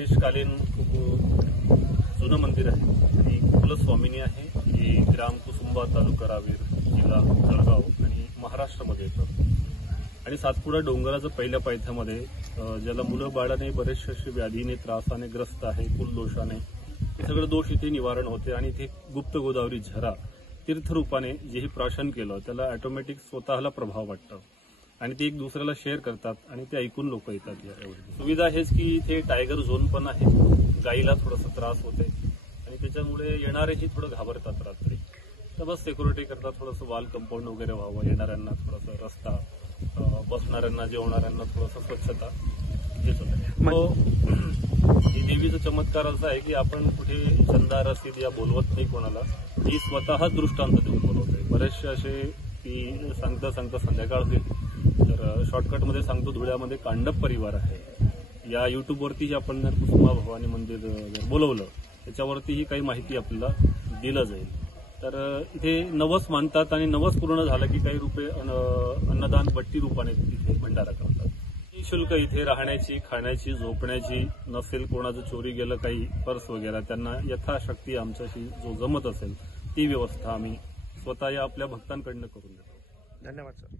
ब्रिटिशकालीन खूप जुनं मंदिर आहे आणि कुलस्वामिनी आहे. ही ग्राम कुसुंबा, तालुका रावेर, जिल्हा जळगाव आणि महाराष्ट्रामध्ये येतं. आणि सातपुडा डोंगराचं पहिल्या पायथ्यामध्ये ज्याला मुलं बाळाने बरेचसे असे व्याधीने त्रासाने ग्रस्त आहे, कुलदोषाने, हे सगळं दोष इथे निवारण होते. आणि इथे गुप्त गोदावरी झरा तीर्थरूपाने जेही प्राशन केलं त्याला ऑटोमॅटिक स्वतःला प्रभाव वाटतं आणि ते एक दुसऱ्याला शेअर करतात आणि ते ऐकून लोक येतात. या एवढी सुविधा हेच की इथे टायगर झोन पण आहे. गाईला थोडासा त्रास होते आणि त्याच्यामुळे येणारेही थोडं घाबरतात रात्री. तर बस सिक्युरिटी करतात, थोडंसं वॉल कंपाऊंड वगैरे व्हावं, येणाऱ्यांना थोडासा रस्ता, बसणाऱ्यांना जेवणाऱ्यांना थोडंसं स्वच्छता हेच होतं. ही देवीचा चमत्कार असा आहे की आपण कुठे चंदा रसीद या बोलवत नाही कोणाला, ही स्वतःच दृष्टांत देऊन बोलवते. बरेचसे असे की सांगता सांगता संध्याकाळ होईल. तर शॉर्टकटमध्ये सांगतो, धुळ्यामध्ये कांडप परिवार आहे. या युट्यूबवरती आपण कुसुमा भवानी मंदिर जर बोलवलं त्याच्यावरतीही काही माहिती आपल्याला दिलं जाईल. तर इथे नवस मानतात आणि नवस पूर्ण झालं की काही रुपये अन्नदान बट्टी रूपाने इथे भंडारा करतात. शुल्क इथे राहण्याची, खाण्याची, झोपण्याची नसेल, कोणाचं चोरी गेलं काही पर्स वगैरे, त्यांना यथाशक्ती आमच्याशी जो जमत असेल ती व्यवस्था आम्ही स्वतः या आपल्या भक्तांकडनं करून देतो. धन्यवाद सर.